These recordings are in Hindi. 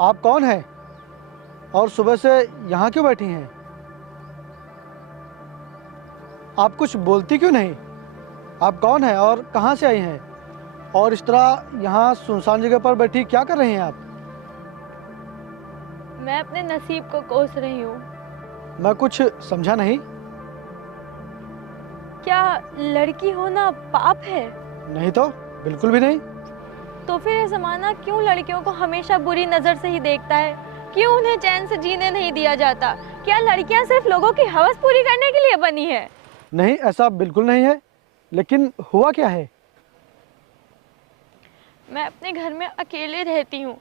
आप कौन हैं और सुबह से यहाँ क्यों बैठी हैं? आप कुछ बोलती क्यों नहीं? आप कौन हैं और कहाँ से आई हैं? और इस तरह यहाँ सुनसान जगह पर बैठी क्या कर रही हैं आप? मैं अपने नसीब को कोस रही हूँ। मैं कुछ समझा नहीं। क्या लड़की होना पाप है? नहीं तो, बिल्कुल भी नहीं। तो फिर ये जमाना क्यों लड़कियों को हमेशा बुरी नजर से ही देखता है? क्यों उन्हें चैन से जीने नहीं दिया जाता? क्या लड़कियां सिर्फ लोगों की हवस पूरी करने के लिए बनी है? नहीं, ऐसा बिल्कुल नहीं है। लेकिन हुआ क्या है? मैं अपने घर में अकेले रहती हूँ,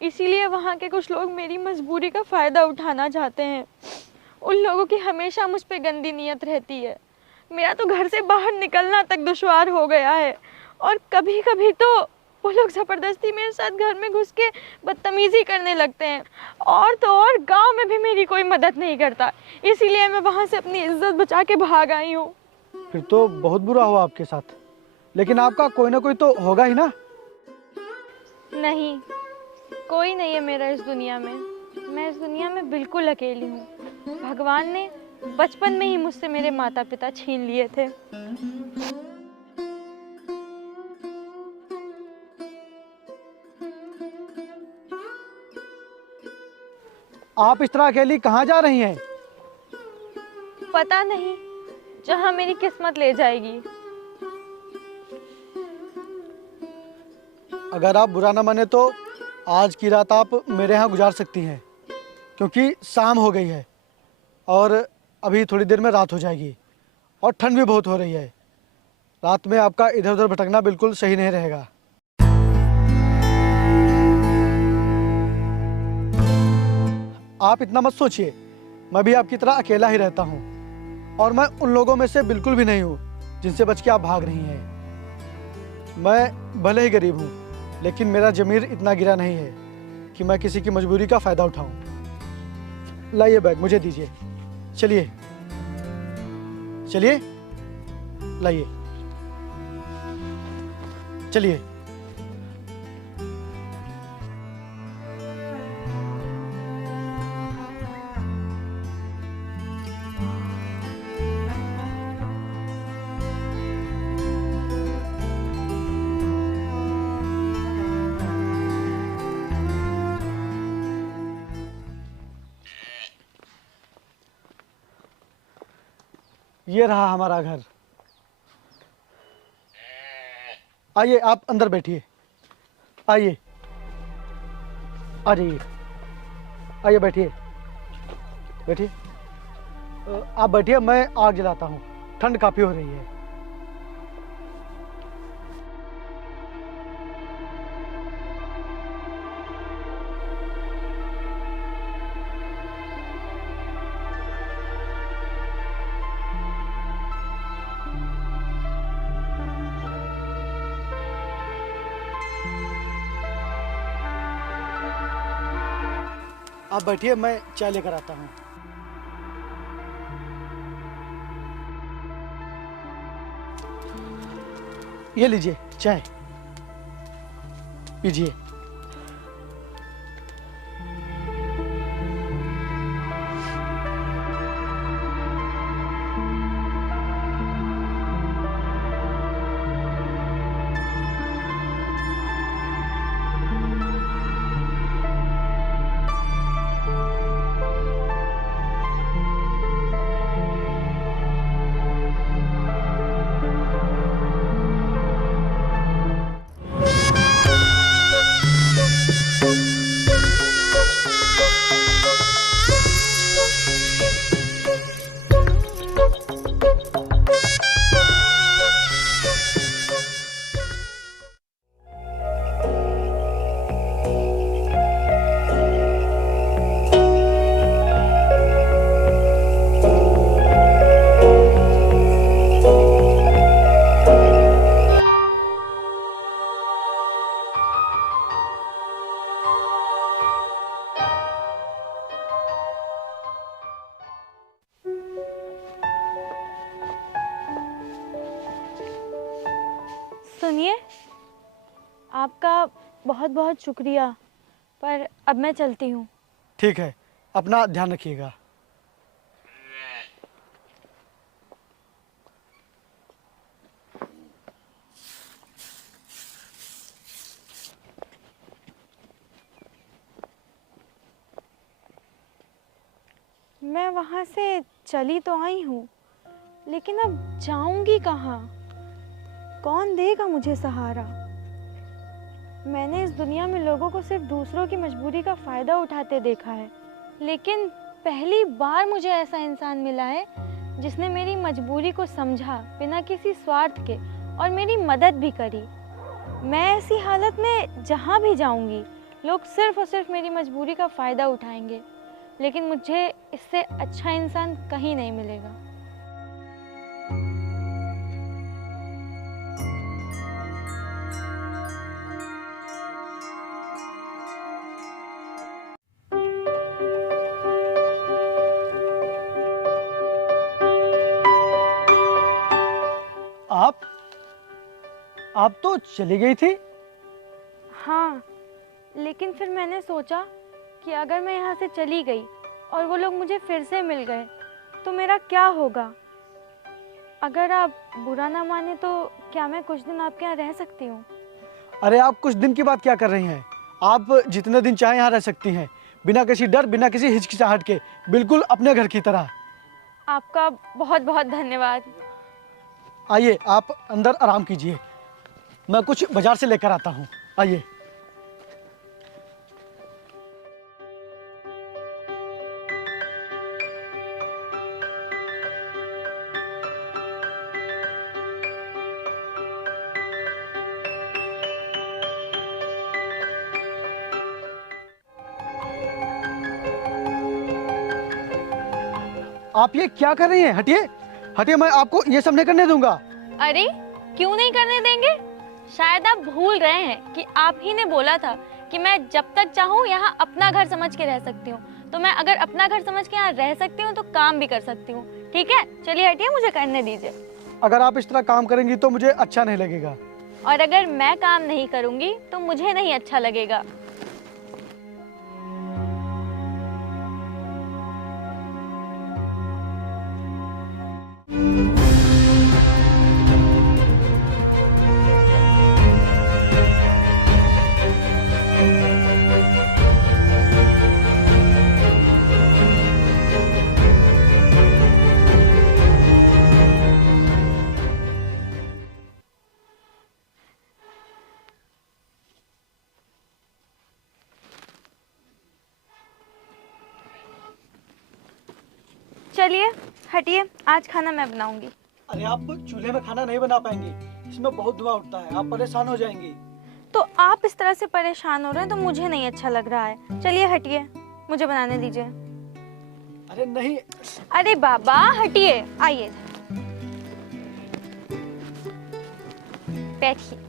इसीलिए वहाँ के कुछ लोग मेरी मजबूरी का फायदा उठाना चाहते हैं। उन लोगों की हमेशा मुझ पे गंदी नीयत रहती है। मेरा तो घर से बाहर निकलना तक दुश्वार हो गया है, और कभी कभी तो वो लोग जबरदस्ती मेरे साथ घर में घुस के बदतमीजी करने लगते हैं। और तो और गांव में भी मेरी कोई मदद नहीं करता, इसीलिए मैं वहां से अपनी इज्जत बचा के भाग आई हूँ। फिर तो बहुत बुरा हुआ आपके साथ। लेकिन आपका कोई ना कोई तो होगा ही ना। नहीं, कोई नहीं है मेरा इस दुनिया में। मैं इस दुनिया में बिल्कुल अकेली हूँ। भगवान ने बचपन में ही मुझसे मेरे माता पिता छीन लिए थे। आप इस तरह अकेली कहाँ जा रही हैं? पता नहीं, जहाँ मेरी किस्मत ले जाएगी। अगर आप बुरा ना माने तो आज की रात आप मेरे यहाँ गुजार सकती हैं, क्योंकि शाम हो गई है और अभी थोड़ी देर में रात हो जाएगी और ठंड भी बहुत हो रही है। रात में आपका इधर उधर भटकना बिल्कुल सही नहीं रहेगा। आप इतना मत सोचिए, मैं भी आपकी तरह अकेला ही रहता हूँ और मैं उन लोगों में से बिल्कुल भी नहीं हूँ जिनसे बच के आप भाग रही हैं। मैं भले ही गरीब हूँ, लेकिन मेरा ज़मीर इतना गिरा नहीं है कि मैं किसी की मजबूरी का फ़ायदा उठाऊं। लाइए बैग, मुझे दीजिए। चलिए चलिए, लाइए, चलिए। ये रहा हमारा घर। आइए, आप अंदर बैठिए। आइए, आ जाइए। आइए, बैठिए, बैठिए। आप बैठिए, मैं आग जलाता हूँ। ठंड काफ़ी हो रही है। आप बैठिए, मैं चाय लेकर आता हूँ। ये लीजिए चाय, पीजिए। सुनिए, आपका बहुत बहुत शुक्रिया, पर अब मैं चलती हूँ। ठीक है, अपना ध्यान रखिएगा। मैं वहाँ से चली तो आई हूँ, लेकिन अब जाऊँगी कहाँ? कौन देगा मुझे सहारा? मैंने इस दुनिया में लोगों को सिर्फ दूसरों की मजबूरी का फ़ायदा उठाते देखा है, लेकिन पहली बार मुझे ऐसा इंसान मिला है जिसने मेरी मजबूरी को समझा बिना किसी स्वार्थ के और मेरी मदद भी करी। मैं ऐसी हालत में जहाँ भी जाऊँगी, लोग सिर्फ और सिर्फ मेरी मजबूरी का फ़ायदा उठाएंगे, लेकिन मुझे इससे अच्छा इंसान कहीं नहीं मिलेगा। आप तो चली गई थी। हाँ, लेकिन फिर मैंने सोचा कि अगर मैं यहाँ से चली गई और वो लोग मुझे फिर से मिल गए तो मेरा क्या होगा? अगर आप बुरा ना माने तो क्या मैं कुछ दिन आपके यहाँ रह सकती हूँ? अरे आप कुछ दिन की बात क्या कर रही हैं? आप जितने दिन चाहे यहाँ रह सकती हैं, बिना किसी डर, बिना किसी हिचकिचाहट के, बिल्कुल अपने घर की तरह। आपका बहुत बहुत धन्यवाद। आइए, आप अंदर आराम कीजिए, मैं कुछ बाजार से लेकर आता हूँ। आइए। आप ये क्या कर रही हैं? हटिए, हटिए, मैं आपको ये सब नहीं करने दूंगा। अरे क्यों नहीं करने देंगे? शायद आप भूल रहे हैं कि आप ही ने बोला था कि मैं जब तक चाहूँ यहाँ अपना घर समझ के रह सकती हूँ। तो मैं अगर अपना घर समझ के यहाँ रह सकती हूँ तो काम भी कर सकती हूँ। ठीक है, चलिए हटिए, मुझे करने दीजिए। अगर आप इस तरह काम करेंगी तो मुझे अच्छा नहीं लगेगा। और अगर मैं काम नहीं करूँगी तो मुझे नहीं अच्छा लगेगा। चलिए हटिए, आज खाना मैं बनाऊंगी। अरे आप चूल्हे में खाना नहीं बना पाएंगी, इसमें बहुत धुआं उठता है, आप परेशान हो जाएंगी। तो आप इस तरह से परेशान हो रहे हैं तो मुझे नहीं अच्छा लग रहा है। चलिए हटिए, मुझे बनाने दीजिए। अरे नहीं। अरे बाबा हटिए, आइए बैठिए।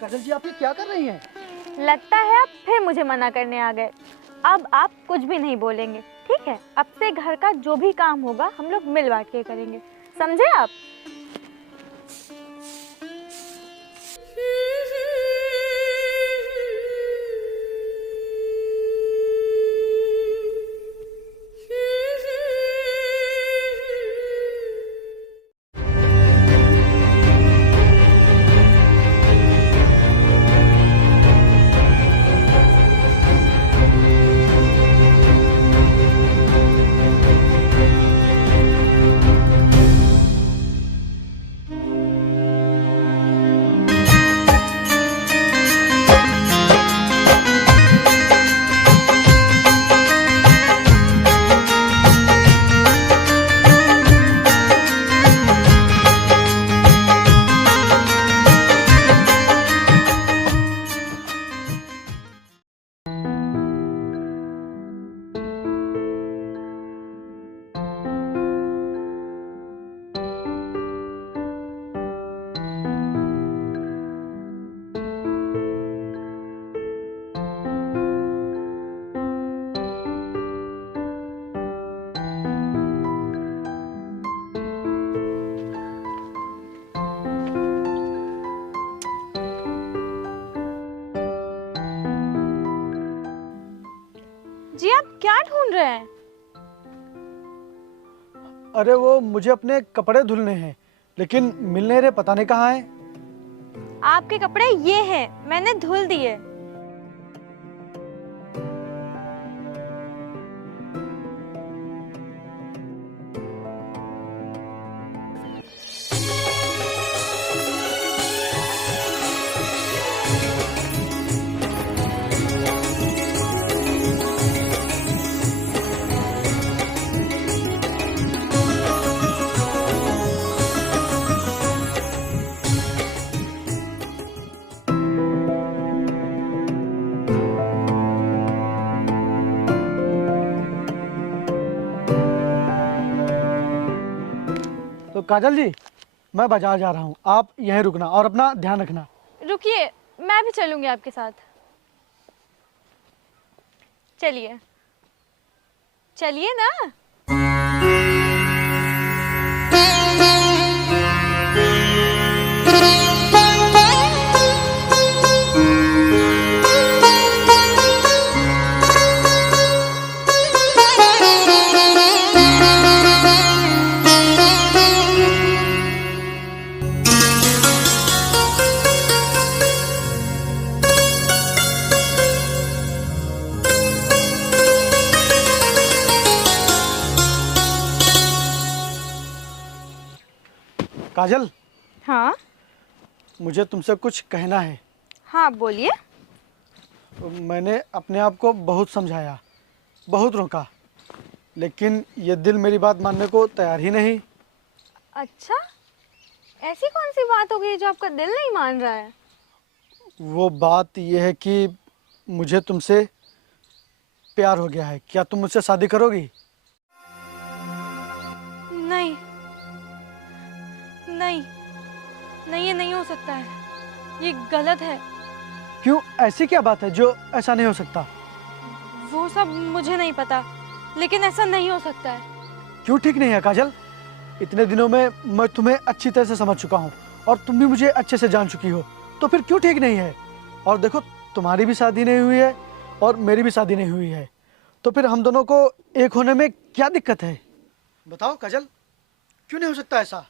काजल जी, आप ये क्या कर रही हैं? लगता है आप फिर मुझे मना करने आ गए। अब आप कुछ भी नहीं बोलेंगे, ठीक है? अब से घर का जो भी काम होगा हम लोग मिल बांट के करेंगे, समझे आप? क्या ढूंढ रहे हैं? अरे वो मुझे अपने कपड़े धुलने हैं, लेकिन मिल नहीं रहे, पता नहीं कहाँ है। आपके कपड़े ये हैं, मैंने धुल दिए। तो काजल जी, मैं बाजार जा रहा हूँ, आप यहीं रुकना और अपना ध्यान रखना। रुकिए, मैं भी चलूंगी आपके साथ। चलिए चलिए ना। काजल, हाँ मुझे तुमसे कुछ कहना है। हाँ, बोलिए। मैंने अपने आप को बहुत समझाया, बहुत रोका, लेकिन ये दिल मेरी बात मानने को तैयार ही नहीं। अच्छा, ऐसी कौन सी बात हो गई जो आपका दिल नहीं मान रहा है? वो बात ये है कि मुझे तुमसे प्यार हो गया है। क्या तुम मुझसे शादी करोगी? नहीं नहीं नहीं, ये नहीं हो सकता है, ये गलत है। क्यों, ऐसी क्या बात है जो ऐसा नहीं हो सकता? वो सब मुझे नहीं पता, लेकिन ऐसा नहीं हो सकता है। क्यों ठीक नहीं है काजल? इतने दिनों में मैं तुम्हें अच्छी तरह से समझ चुका हूँ और तुम भी मुझे अच्छे से जान चुकी हो, तो फिर क्यों ठीक नहीं है? और देखो, तुम्हारी भी शादी नहीं हुई है और मेरी भी शादी नहीं हुई है, तो फिर हम दोनों को एक होने में क्या दिक्कत है? बताओ काजल, क्यों नहीं हो सकता ऐसा?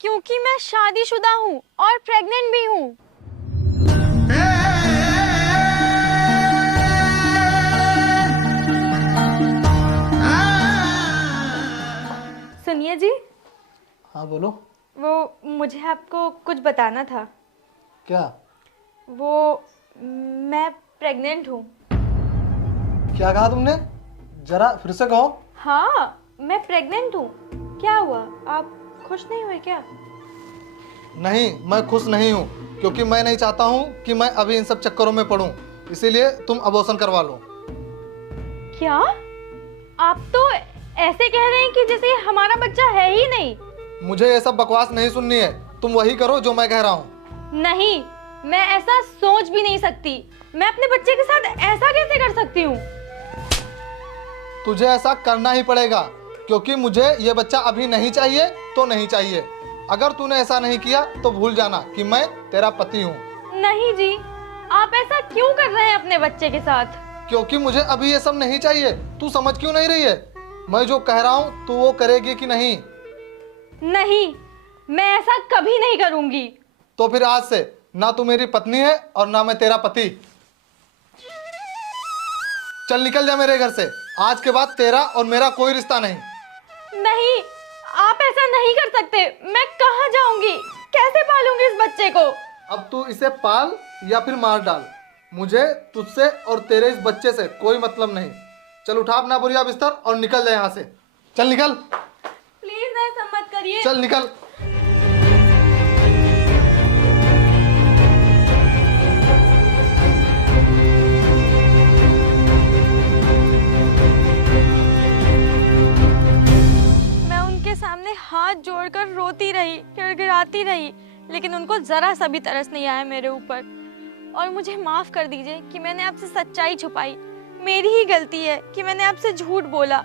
क्योंकि मैं शादीशुदा हूँ और प्रेग्नेंट भी हूँ। सुनिए जी, हाँ बोलो। वो मुझे आपको कुछ बताना था। क्या? वो मैं प्रेग्नेंट हूँ। क्या कहा तुमने? जरा फिर से कहो। हाँ, मैं प्रेग्नेंट हूँ। क्या हुआ, आप खुश नहीं हुए क्या? नहीं, मैं खुश नहीं हूँ, क्योंकि मैं नहीं चाहता हूँ कि मैं अभी इन सब चक्करों में पड़ूं। इसीलिए तुम अबॉर्शन करवा लो। क्या? आप तो ऐसे कह रहे हैं कि जैसे ये हमारा बच्चा है ही नहीं। मुझे ये सब बकवास नहीं सुननी है, तुम वही करो जो मैं कह रहा हूँ। नहीं, मैं ऐसा सोच भी नहीं सकती। मैं अपने बच्चे के साथ ऐसा कैसे कर सकती हूँ? तुझे ऐसा करना ही पड़ेगा, क्योंकि मुझे ये बच्चा अभी नहीं चाहिए तो नहीं चाहिए। अगर तूने ऐसा नहीं किया तो भूल जाना कि मैं तेरा पति हूँ। नहीं जी, आप ऐसा क्यों कर रहे हैं अपने बच्चे के साथ? क्योंकि मुझे अभी ये सब नहीं चाहिए। तू समझ क्यों नहीं रही है? मैं जो कह रहा हूँ तू वो करेगी कि नहीं? नहीं, मैं ऐसा कभी नहीं करूंगी। तो फिर आज से ना तू मेरी पत्नी है और ना मैं तेरा पति। चल निकल जा मेरे घर से। आज के बाद तेरा और मेरा कोई रिश्ता नहीं। नहीं, आप ऐसा नहीं कर सकते। मैं कहाँ जाऊंगी, कैसे पालूंगी इस बच्चे को? अब तू इसे पाल या फिर मार डाल, मुझे तुझसे और तेरे इस बच्चे से कोई मतलब नहीं। चल उठा अपना बोरिया बिस्तर और निकल जा यहाँ से। चल निकल। प्लीज ऐसा मत करिए। चल निकल। मैं उनके सामने हाथ जोड़कर रोती रही, गिड़गिड़ाती रही, लेकिन उनको जरा सा भी तरस नहीं आया मेरे ऊपर। और मुझे माफ कर दीजिए कि मैंने आपसे सच्चाई छुपाई। मेरी ही गलती है कि मैंने आपसे झूठ बोला,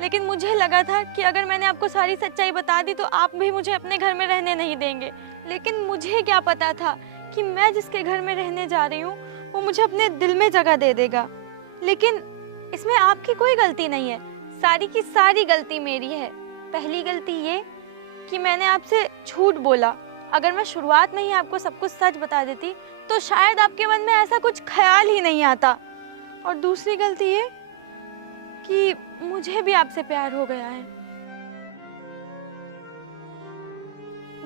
लेकिन मुझे लगा था कि अगर मैंने आपको सारी सच्चाई बता दी तो आप भी मुझे अपने घर में रहने नहीं देंगे। लेकिन मुझे क्या पता था कि मैं जिसके घर में रहने जा रही हूँ वो मुझे अपने दिल में जगह दे देगा। लेकिन इसमें आपकी कोई गलती नहीं है, सारी की सारी गलती मेरी है। पहली गलती ये कि मैंने आपसे झूठ बोला। अगर मैं शुरुआत में ही आपको सब कुछ सच बता देती तो शायद आपके मन में ऐसा कुछ ख्याल ही नहीं आता। और दूसरी गलती ये कि मुझे भी आपसे प्यार हो गया है।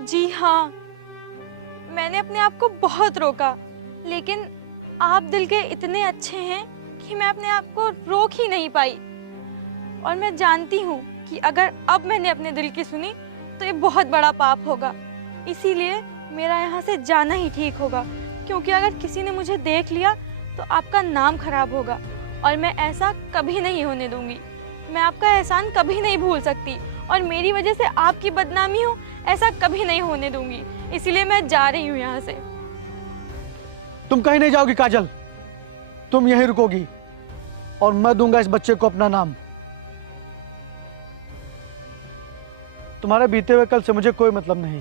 जी हाँ, मैंने अपने आप को बहुत रोका, लेकिन आप दिल के इतने अच्छे हैं कि मैं अपने आप को रोक ही नहीं पाई। और मैं जानती हूँ कि अगर अब मैंने अपने दिल की सुनी तो ये बहुत बड़ा पाप होगा। इसीलिए मेरा यहाँ से जाना ही ठीक होगा, क्योंकि अगर किसी ने मुझे देख लिया तो आपका नाम खराब होगा और मैं ऐसा कभी नहीं होने दूंगी। मैं आपका एहसान कभी नहीं भूल सकती और मेरी वजह से आपकी बदनामी हो ऐसा कभी नहीं होने दूंगी। इसीलिए मैं जा रही हूँ यहाँ से। तुम कहीं नहीं जाओगी काजल, तुम यहीं रुकोगी और मैं दूंगा इस बच्चे को अपना नाम। तुम्हारे बीते हुए कल से मुझे कोई मतलब नहीं।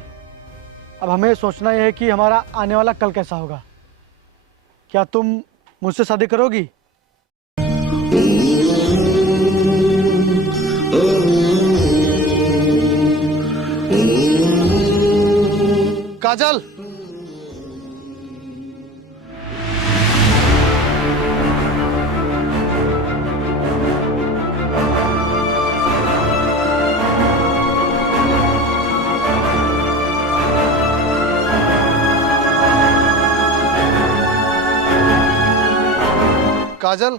अब हमें सोचना यह है कि हमारा आने वाला कल कैसा होगा। क्या तुम मुझसे शादी करोगी? काजल, काजल,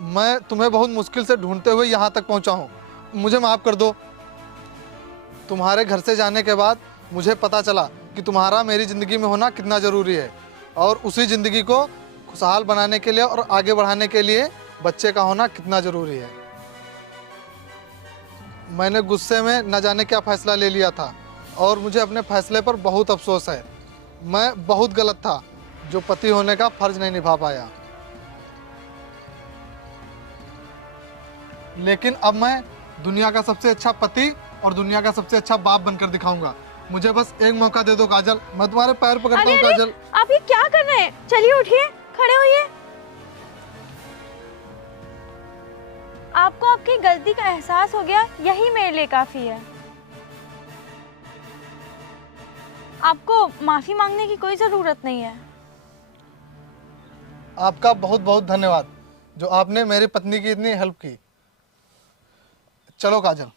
मैं तुम्हें बहुत मुश्किल से ढूंढते हुए यहाँ तक पहुँचा हूँ। मुझे माफ़ कर दो। तुम्हारे घर से जाने के बाद मुझे पता चला कि तुम्हारा मेरी ज़िंदगी में होना कितना ज़रूरी है और उसी ज़िंदगी को खुशहाल बनाने के लिए और आगे बढ़ाने के लिए बच्चे का होना कितना ज़रूरी है। मैंने गुस्से में न जाने क्या फ़ैसला ले लिया था और मुझे अपने फ़ैसले पर बहुत अफसोस है। मैं बहुत गलत था जो पति होने का फ़र्ज़ नहीं निभा पाया। लेकिन अब मैं दुनिया का सबसे अच्छा पति और दुनिया का सबसे अच्छा बाप बनकर दिखाऊंगा। मुझे बस एक मौका दे दो काजल, मैं तुम्हारे पैर पकड़ता हूँ। काजल, आप ये क्या कर रहे हैं? चलिए उठिए, खड़े होइए। आपको आपकी गलती का एहसास हो गया, यही मेरे लिए काफी है। आपको माफी मांगने की कोई जरूरत नहीं है। आपका बहुत बहुत धन्यवाद जो आपने मेरी पत्नी की इतनी हेल्प की। चलो काजल।